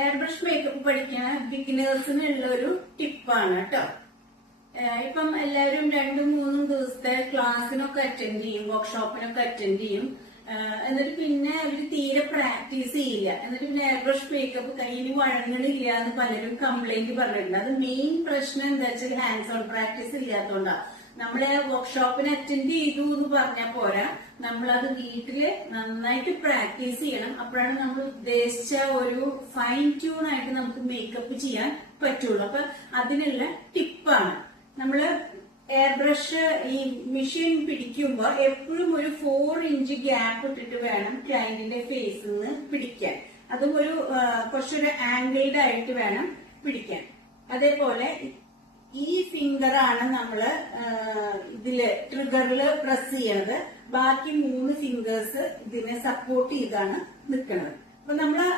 Air brush makeup പഠിക്കണ ബിഗിനേഴ്സിനുള്ള ഒരു ടിപ്പാണ് കേട്ടോ. ഇപ്പം എല്ലാവരും 2-3 ദിവസത്തെ ക്ലാസ്സിനൊക്കെ അറ്റൻഡ് ചെയ്യും, വർക്ക്ഷോപ്പിനൊക്കെ അറ്റൻഡ് ചെയ്യും. എന്നിട്ട് പിന്നെ അവര് തീരെ പ്രാക്ടീസ് ചെയ്യില്ല. എന്നിട്ട് പിന്നെ എയർ ബ്രഷ് മേക്കപ്പ് കയ്യിൽ വഴങ്ങണില്ല എന്ന് പലരും കംപ്ലൈന്റ് പറഞ്ഞിട്ടുണ്ട്. അത് മെയിൻ പ്രശ്നം എന്താ വെച്ചാൽ ഹാൻഡ്സ് ഓൺ പ്രാക്ടീസ് ഇല്ലാത്തതുകൊണ്ടാണ്. നമ്മള് വർക്ക്ഷോപ്പിന് അറ്റൻഡ് ചെയ്തു എന്ന് പറഞ്ഞാൽ പോരാ, നമ്മളത് വീട്ടില് നന്നായിട്ട് പ്രാക്ടീസ് ചെയ്യണം. അപ്പോഴാണ് നമ്മൾ ഉദ്ദേശിച്ച ഒരു ഫൈൻ ട്യൂൺ ആയിട്ട് നമുക്ക് മേക്കപ്പ് ചെയ്യാൻ പറ്റുള്ളൂ. അപ്പൊ അതിനുള്ള ടിപ്പാണ്. നമ്മള് എയർ ബ്രഷ് ഈ മെഷീൻ പിടിക്കുമ്പോ എപ്പോഴും ഒരു 4 ഇഞ്ച് ഗ്യാപ്പ് ഇട്ടിട്ട് വേണം ക്ലയന്റിന്റെ ഫേസിൽ നിന്ന് പിടിക്കാൻ. അതും ഒരു കുറച്ചൊരു ആംഗിൾഡ് ആയിട്ട് വേണം പിടിക്കാൻ. അതേപോലെ ഈ ഫിംഗറാണ് നമ്മള് ഇതില് ട്രിഗറില് പ്രസ് ചെയ്യണത്. ബാക്കി 3 ഫിംഗേഴ്സ് ഇതിനെ സപ്പോർട്ട് ചെയ്താണ് നിൽക്കുന്നത്. അപ്പൊ നമ്മള്